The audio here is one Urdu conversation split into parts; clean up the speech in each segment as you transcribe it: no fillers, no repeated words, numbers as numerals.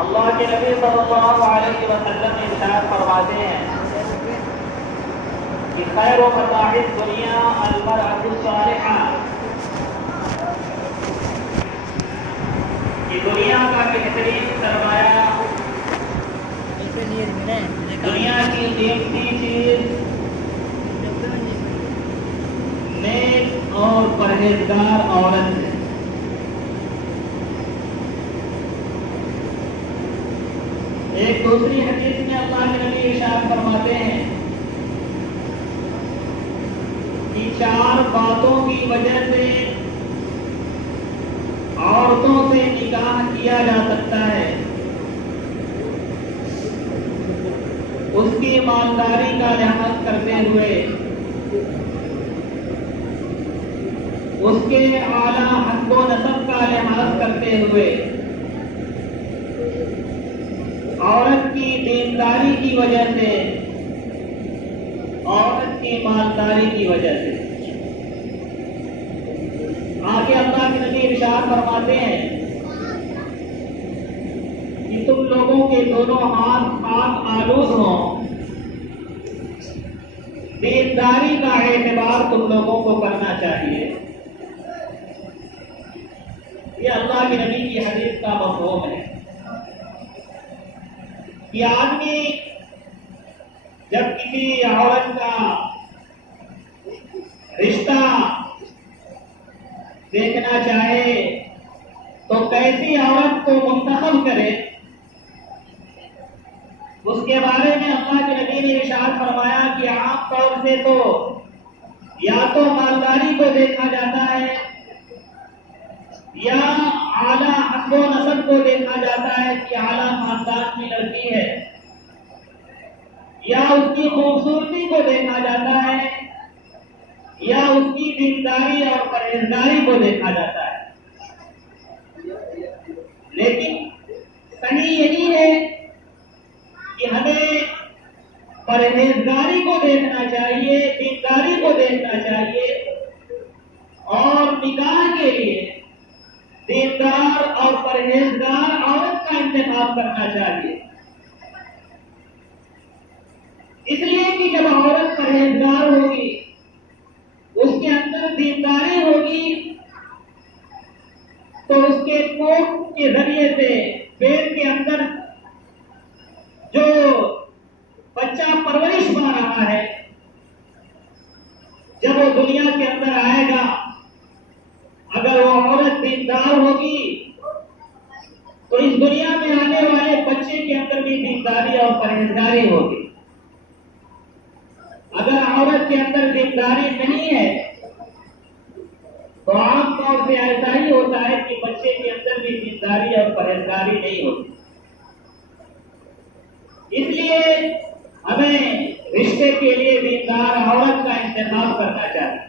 اللہ کے نبی صلی اللہ علیہ وسلم ارشاد فرماتے ہیں کہ خیر و متاع الدنیا المرأة الصالحہ، کہ دنیا کا بہترین سرمایہ، دنیا کی قیمتی چیز نیک اور پرہیزگار عورت ہے۔ ایک دوسری حدیث میں اللہ کے نبی ارشاد فرماتے ہیں کہ 4 باتوں کی وجہ سے عورتوں سے نکاح کیا جا سکتا ہے: اس کی مالداری کا لحاظ کرتے ہوئے، اس کے اعلیٰ حسب و نسب کا لحاظ کرتے ہوئے، عورت کی دینداری کی وجہ سے، عورت کی مالداری کی وجہ سے۔ آگے اللہ کے نبی ارشاد فرماتے ہیں کہ تم لوگوں کے دونوں ہاتھ پاک آلود ہوں، دینداری کا اعتبار تم لوگوں کو کرنا چاہیے۔ یہ اللہ کے نبی کی حدیث کا مفہوم ہے کہ آدمی جب کسی عورت کا رشتہ دیکھنا چاہے تو کیسی عورت کو منتخب کرے، اس کے بارے میں اللہ کے نبی نے ارشاد فرمایا کہ عام طور سے تو یا تو مالداری کو دیکھا جاتا ہے، یا اعلیٰ حسب و نسب کو دیکھا جاتا ہے کہ اعلیٰ خاندان کی لڑکی ہے، یا اس کی خوبصورتی کو دیکھا جاتا ہے، یا اس کی دینداری اور پرہیزگاری کو دیکھا جاتا ہے۔ لیکن صحیح یہی ہے کہ ہمیں پرہیزگاری کو دیکھنا چاہیے، دینداری کو دیکھنا چاہیے، اور نکاح کے لیے دیندار اور پرہیزگار عورت کا انتخاب کرنا چاہیے۔ اس لیے کہ جب عورت پرہیزگار ہوگی، اس کے اندر دینداری ہوگی، تو اس کے کوٹ کے ذریعے سے پیٹ کے اندر جو بچہ پرورش پا رہا ہے، جب وہ دنیا کے اندر آئے گا، اگر وہ عورت دیندار ہوگی تو اس دنیا میں آنے والے بچے کے اندر بھی دینداری اور پرہیزگاری ہوگی۔ اگر عورت کے اندر دینداری نہیں ہے تو عام طور سے ایسا ہی ہوتا ہے کہ بچے کے اندر بھی دینداری اور پرہیزگاری نہیں ہوتی۔ اس لیے ہمیں رشتے کے لیے دیندار عورت کا انتخاب کرنا چاہیے۔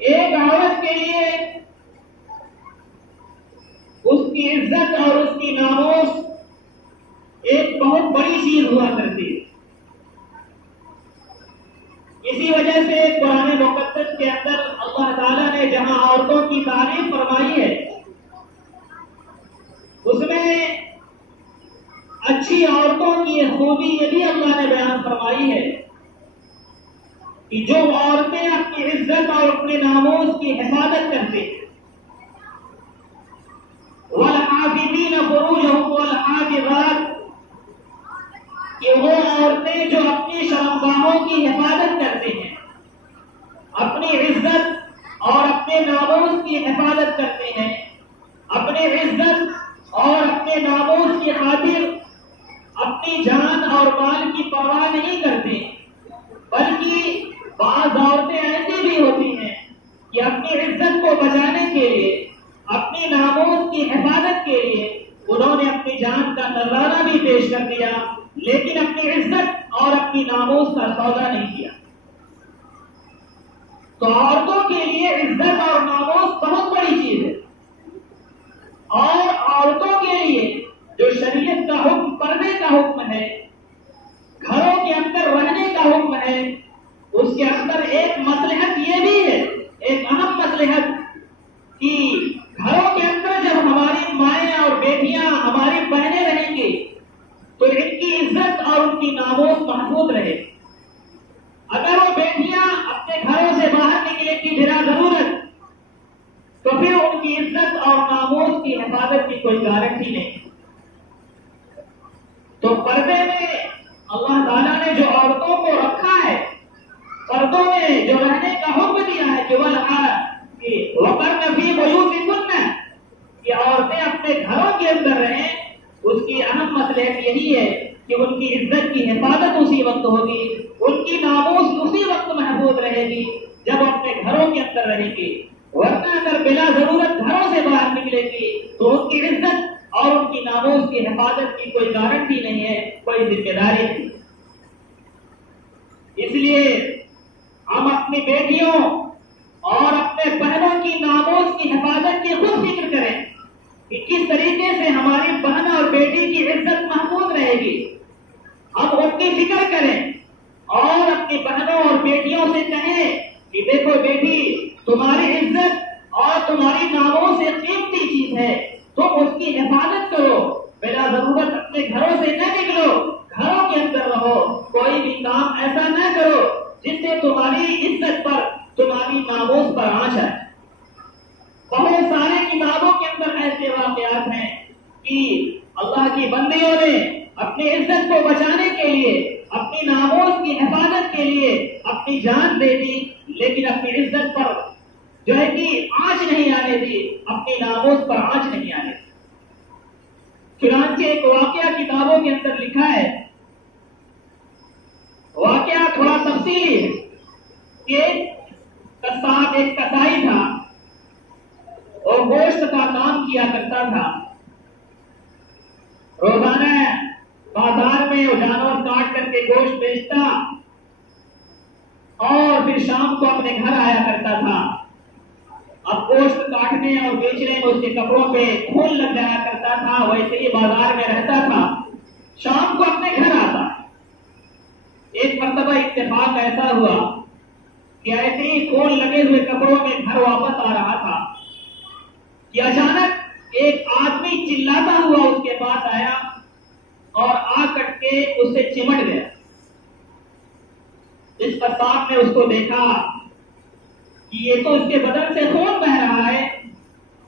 ایک عورت کے لیے اس کی عزت اور اس کی ناموس ایک بہت بڑی چیز ہوا کرتی ہے۔ اسی وجہ سے قرآن مقدس کے اندر اللہ تعالیٰ نے جہاں عورتوں کی تعریف فرمائی ہے، اس میں اچھی عورتوں کی خوبی یہ بھی اللہ نے بیان فرمائی ہے کہ جو عورتیں اپنی عزت اور اپنے ناموس کی حفاظت کرتے ہیں، وَالْحَافِظِينَ فُرُوجَهُمْ وَالْحَافِظَاتِ، کہ وہ عورتیں جو اپنی شرمگاہوں کی حفاظت کرتے ہیں، اپنی عزت اور اپنے ناموس کی حفاظت کرتے ہیں، اپنی عزت اور اپنے ناموس کی خاطر اپنی جان اور مال کی پرواہ نہیں کرتے، بلکہ بعض عورتیں ایسی بھی ہوتی ہیں کہ اپنی عزت کو بچانے کے لیے، اپنی ناموس کی حفاظت کے لیے انہوں نے اپنی جان کا نذرانہ بھی پیش کر دیا، لیکن اپنی عزت اور اپنی ناموس کا سودا نہیں کیا۔ تو عورتوں کے لیے عزت اور ناموس بہت بڑی چیز ہے، اور عورتوں کے لیے جو شریعت کا حکم، پردے کا حکم ہے، گھروں کے اندر رہنے کا حکم ہے، اس کے اندر ایک مصلحت یہ بھی ہے، ایک اہم مصلحت، کہ گھروں کے اندر جب ہماری مائیں اور بیٹیاں اور ناموس کی حفاظت کی کوئی گارنٹی نہیں. تو پردے میں اللہ تعالیٰ نے جو عورتوں کو رکھا ہے، پردوں میں جو رہنے کا حکم دیا ہے کہ وَقَرْنَ فِي بُيُوتِكُنَّ، کہ عورتیں اپنے گھروں کے اندر رہیں، اس کی اہم مصلحت یہی ہے کہ ان کی عزت کی حفاظت اسی وقت ہوگی، ان کی ناموس اسی وقت محفوظ رہے گی جب اپنے گھروں کے اندر رہے گی. ورنہ اگر بلا ضرورت گھروں سے باہر نکلے گی تو ان کی عزت اور ان کی ناموس کی حفاظت کی کوئی گارنٹی نہیں ہے، کوئی ذمہ داری نہیں. اس لیے ہم اپنی بیٹیوں اور اپنے بہنوں کی ناموس کی حفاظت کی خود فکر کریں کہ کس طریقے سے ہماری بہن اور بیٹی کی عزت محفوظ رہے گی. ہم ان کی فکر کریں اور اپنی بہنوں اور بیٹیوں سے کہیں کہ دیکھو بیٹی، تمہاری عزت اور تمہاری ناموس ایک قیمتی چیز ہے، تم اس کی حفاظت کرو، بلا ضرورت اپنے گھروں سے نہ نکلو، گھروں کے اندر رہو، کوئی بھی کام ایسا نہ کرو جس سے تمہاری عزت پر، تمہاری ناموس پر آنچ آئے. بہت سارے کتابوں کے اندر ایسے واقعات ہیں کہ اللہ کی بندیوں نے اپنی عزت کو بچانے کے لیے، اپنی ناموس کی حفاظت کے لیے اپنی جان دے دی، لیکن اپنی عزت پر جو ہے کہ آنچ نہیں آنے دی، اپنی ناموس پر آنچ نہیں آنے دی. چنانچہ ایک واقعہ کتابوں کے اندر لکھا ہے، واقعہ تھوڑا تفصیلی ہے کہ ایک کسائی تھا اور گوشت کا کام کیا کرتا تھا. روزانہ بازار میں وہ جانور کاٹ کر کے گوشت بیچتا اور پھر شام کو اپنے گھر آیا کرتا تھا. اب گوشت کاٹنے اور بیچنے میں اس کے کپڑوں پہ خون لگ جایا کرتا تھا، ویسے ہی بازار میں رہتا تھا، شام کو اپنے گھر آتا. ایک مرتبہ اتفاق ایسا ہوا کہ ایسے ہی خون لگے ہوئے کپڑوں میں گھر واپس آ رہا تھا کہ اچانک ایک آدمی چلاتا ہوا اس کے پاس آیا اور آ کر کے اس سے چمٹ گیا. اس قصاب نے اس کو دیکھا کہ یہ تو اس کے بدن سے خون بہ رہا ہے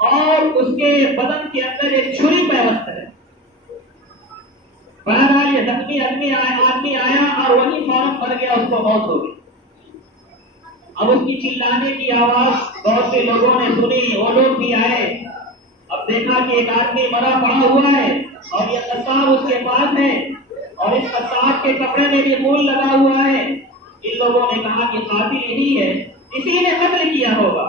اور اس کے بدن کے اندر ایک چھری پیوست ہے. بہرحال یہ زخمی آدمی آیا اور وہی فوراً مر گیا، اس کو موت ہو گئی. اب اس کی چلانے کی آواز بہت سے لوگوں نے سنی، وہ لوگ بھی آئے. اب دیکھا کہ ایک آدمی مرا پڑا ہوا ہے اور یہ قصاب اس کے پاس ہے اور اس قصاب کے کپڑے میں بھی خون لگا ہوا ہے. ان لوگوں نے کہا کہ قاتل یہی ہے، اسی نے قتل کیا ہوگا.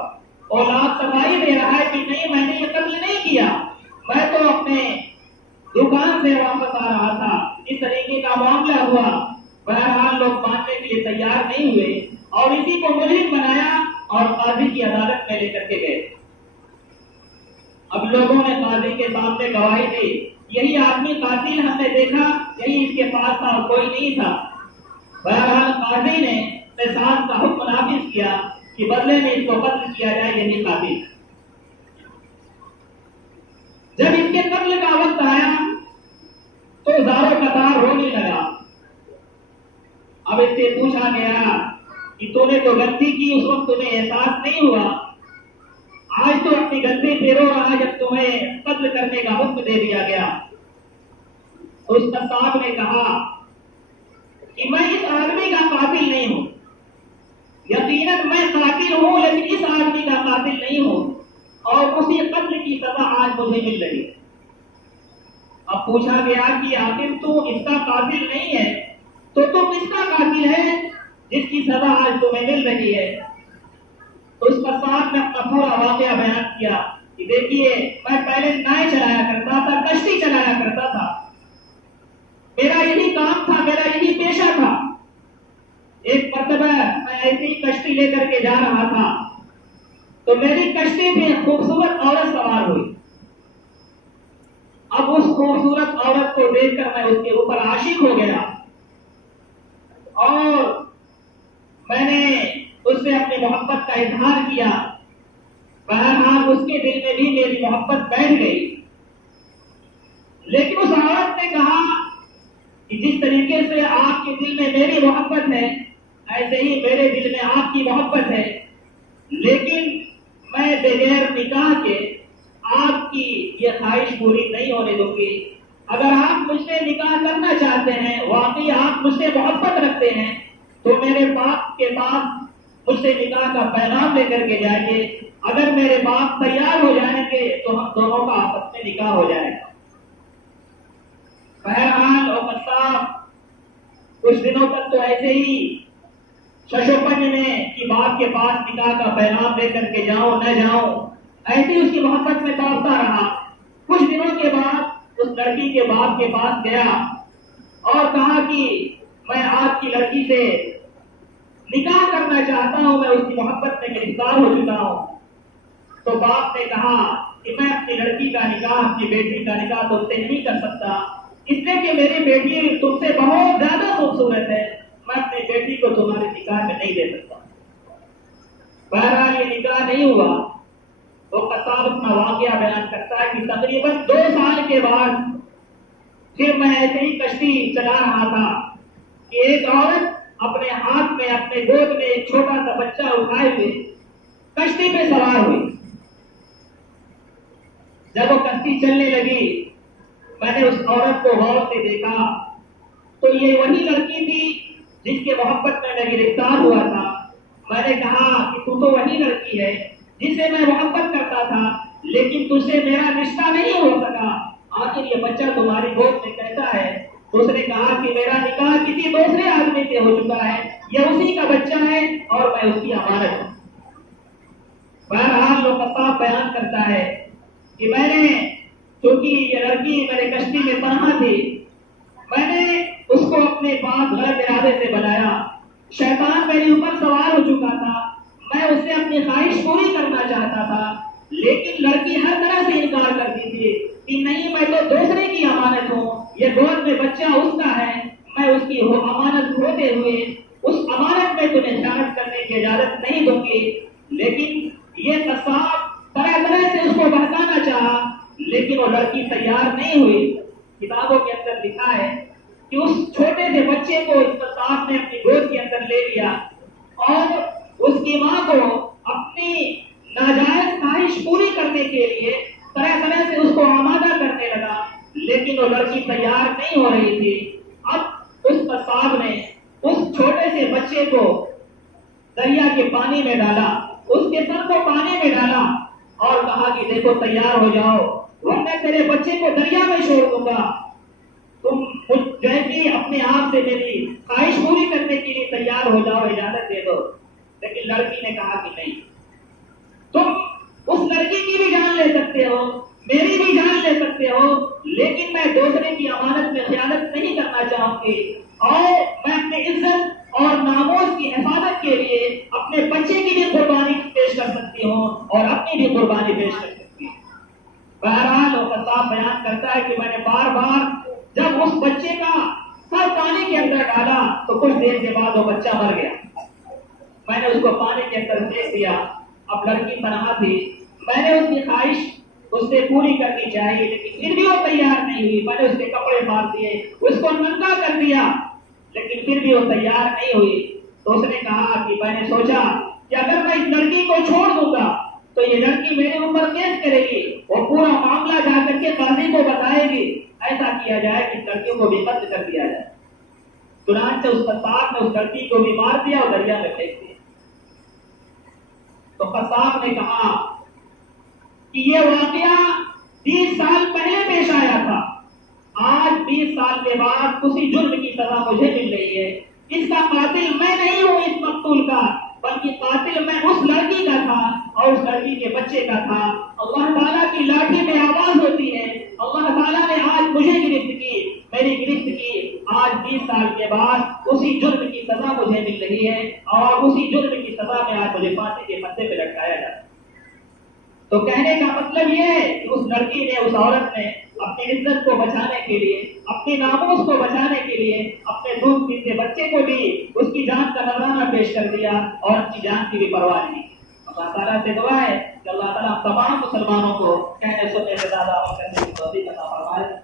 اولاد صفائی دے رہا ہے کہ نہیں، میں نے یہ قتل نہیں کیا، میں تو اپنے دکان سے واپس آ رہا تھا. اس طریقے کا معاملہ ہوا. بہرحال لوگ ماننے کے لیے تیار نہیں ہوئے اور اسی کو ملزم بنایا اور قاضی کی عدالت میں لے کر کے گئے. اب لوگوں نے قاضی کے سامنے گواہی دی، یہی آدمی قاتل ہم نے دیکھا، یہی اس کے پاس تھا اور کوئی نہیں تھا. بہرحال قاضی نے قصاص کا حکم نافذ کیا کہ بدلے میں اس کو قتل کیا جائے، یہی قاتل. جب اس کے قتل کا وقت آیا تو زاروں قطار رونے لگا. اب اس سے پوچھا گیا کہ تو نے تو غلطی کی، اس وقت تمہیں احساس نہیں ہوا، آج تو اپنی غلطی پہ رو رہا جب تمہیں قتل کرنے کا حکم دے دیا گیا. اس قصاب نے کہا کہ میں اس آدمی کا قاتل نہیں ہوں، یقیناً میں قاتل ہوں لیکن اس آدمی کا قاتل نہیں ہوں اور اسی قتل کی سزا آج مجھے مل رہی ہے. اب پوچھا گیا کہ آخر تو اس کا قاتل نہیں ہے تو تم کس کا قاتل ہے جس کی سزا آج تمہیں مل رہی ہے؟ تو اس قصاب نے اپنا پورا واقعہ بیان کیا کہ دیکھیے میں پہلے نائے چلایا کرتا تھا، کشتی چلایا کرتا تھا، میرا یہی کام تھا، میرا یہی پیشہ تھا. ایک مرتبہ میں ایسی کشتی لے کر کے جا رہا تھا تو میری کشتی پہ خوبصورت عورت سوار ہوئی. اب اس خوبصورت عورت کو دیکھ کر میں اس کے اوپر عاشق ہو گیا اور میں نے اس سے اپنی محبت کا اظہار کیا. بہرحال اس کے دل میں بھی میری محبت بیٹھ گئی. لیکن اس عورت نے کہا کہ جس طریقے سے آپ کے دل میں میری محبت ہے ایسے ہی میرے دل میں آپ کی محبت ہے، لیکن میں بغیر نکاح کے آپ کی یہ خواہش پوری نہیں ہونے دوں گی۔ اگر آپ مجھ سے نکاح کرنا چاہتے ہیں، واقعی آپ مجھ سے محبت رکھتے ہیں، تو میرے باپ کے پاس مجھ سے نکاح کا پیغام لے کر کے جائیے۔ اگر میرے باپ تیار ہو جائیں گے تو ہم دونوں کا آپس میں نکاح ہو جائے گا۔ بہرحال عمر صاحب کچھ دنوں تک تو ایسے ہی ششوپن میں کہ باپ کے پاس نکاح کا پیغام لے کر کے جاؤں نہ جاؤں، ایسی اس کی محبت میں تڑپتا رہا۔ کچھ دنوں کے بعد اس لڑکی کے باپ کے پاس گیا اور کہا کہ میں آپ کی لڑکی سے نکاح کرنا چاہتا ہوں، میں اس کی محبت میں گرفتار ہو چکا ہوں۔ تو باپ نے کہا کہ میں اپنی لڑکی کا نکاح، اپنی بیٹی کا نکاح تم سے نہیں کر سکتا، اس لیے کہ میری بیٹی تم سے بہت زیادہ خوبصورت ہے، میں اپنی بیٹی کو تمہارے نکاح میں نہیں دے سکتا۔ بہرحال یہ نکاح نہیں ہوا۔ وہ قصاب اپنا واقعہ بیان کرتا ہے کہ تقریباً 2 سال کے بعد پھر میں ایسے ہی کشتی چلا رہا تھا کہ ایک عورت اپنے ہاتھ میں، اپنے گود میں ایک چھوٹا سا بچہ اٹھائے ہوئے کشتی پہ سوار ہوئی۔ جب وہ کشتی چلنے لگی، میں نے اس عورت کو غور سے دیکھا تو یہ وہی لڑکی تھی جس کے محبت میں گرفتار ہوا تھا۔ میں نے کہا کہ تو وہی لڑکی ہے جس سے میں محبت کرتا تھا، لیکن تجھ سے میرا رشتہ نہیں ہو سکا، آخر یہ بچہ تمہاری گود میں کیسا ہے؟ اس نے کہا کہ میرا نکاح کسی دوسرے آدمی سے ہو چکا ہے، یہ اسی کا بچہ ہے اور میں اس کی امانت ہوں۔ بہرحال وہ قصاب بیان کرتا ہے کہ میں نے، چونکہ یہ لڑکی میرے کشتی میں پناہ تھی، میں نے اس کو اپنے پاس غلط ارادے سے بنایا۔ شیطان میرے اوپر سوار ہو چکا تھا، میں اس سے اپنی خواہش پوری کرنا چاہتا تھا، لیکن لڑکی ہر طرح سے انکار کرتی تھی کہ نہیں، میں تو دوسرے کی امانت ہوں، یہ گود میں بچہ اس کا ہے، میں اس کی امانت کھوتے ہوئے اس امانت میں تمہیں خیانت کرنے کی اجازت نہیں دوں گی۔ لیکن یہ قصاب طرح طرح سے اس کو بہکانا چاہا، لیکن وہ لڑکی تیار نہیں ہوئی۔ کتابوں کے اندر لکھا ہے کہ اس چھوٹے سے بچے کو اس قصاب نے اپنی گود کے اندر لے لیا اور اس کی ماں کو اپنی ناجائز خواہش پوری کرنے کے لیے طرح طرح سے اس کو آمادہ کرنے لگا، لیکن وہ لڑکی تیار نہیں ہو رہی تھی۔ اب اس قصاب نے اس چھوٹے سے بچے کو دریا کے پانی میں ڈالا، اس کے سر کو پانی میں ڈالا اور کہا کہ دیکھو تیار ہو جاؤ ورنہ تیرے بچے کو دریا میں چھوڑ دوں گا، تم جیسی اپنے آپ سے میری خواہش پوری کرنے کے لیے تیار ہو جاؤ، اجازت دے دو۔ لیکن لڑکی نے کہا کہ نہیں، تم اس لڑکی کی بھی جان لے سکتے ہو، میری بھی جان لے سکتے ہو، لیکن میں دوسرے کی امانت میں خیانت نہیں کرنا چاہوں گی، اور میں اپنی عزت اور ناموس کی حفاظت کے لیے اپنے بچے کی بھی قربانی پیش کر سکتی ہوں اور اپنی بھی قربانی پیش کر سکتی ہوں۔ بہرحال وہ قصاب بیان کرتا ہے کہ میں نے بار بار جب اس بچے کا سر پانی کے اندر ڈالا تو کچھ دیر کے بعد وہ بچہ مر گیا۔ میں نے اس کو پانی کے اندر پھینک دیا۔ اب لڑکی پناہ تھی، میں نے اس کی خواہش اس سے پوری کرنی چاہیے، لیکن پھر بھی وہ تیار نہیں ہوئی۔ میں نے اس کے کپڑے پھاڑ دیے، اس کو ننگا کر دیا، لیکن پھر بھی وہ تیار نہیں ہوئی۔ تو اس نے کہا کہ میں نے سوچا کہ اگر میں اس لڑکی کو چھوڑ دوں گا تو یہ لڑکی میرے اوپر کیس کرے گی، وہ پورا معاملہ جا کر کے قاضی کو بتائے گی، ایسا کیا جائے کہ لڑکیوں کو بھی قتل کر دیا جائے۔ چنانچہ اس قصاب نے اس لڑکی کو بھی مار دیا اور دریا میں پھینک دیا۔ تو قصاب نے کہا کہ یہ واقعہ 20 سال پہلے پیش آیا تھا، آج 20 سال کے بعد اسی جرم کی سزا مجھے مل رہی ہے۔ اس کا قاتل میں نہیں ہوں اس مقتول کا، بلکہ قاتل میں اس لڑکی کا تھا اور اس لڑکی کے بچے کا تھا۔ اللہ تعالیٰ کی لاٹھی میں آواز ہوتی ہے، اللہ تعالیٰ نے آج مجھے گرفت کی، میری گرفت کی، آج 20 سال کے بعد اسی جرم کی سزا مجھے مل رہی ہے اور اسی جرم کی سزا میں آج مجھے پھانسی کے پھندے پہ لٹکایا جاتا ہے۔ تو کہنے کا مطلب یہ ہے کہ اس لڑکی نے، اس عورت نے اپنی عزت کو بچانے کے لیے، اپنی ناموس کو بچانے کے لیے اپنے دودھ پیتے بچے کو بھی اس کی جان کا نذرانہ پیش کر دیا اور اپنی جان کی بھی پرواہ نہیں۔ اللہ تعالیٰ سے دعا ہے کہ اللہ تعالیٰ تمام مسلمانوں کو کہنے سننے سے زیادہ عمل کرنے کی توفیق عطا فرمائے۔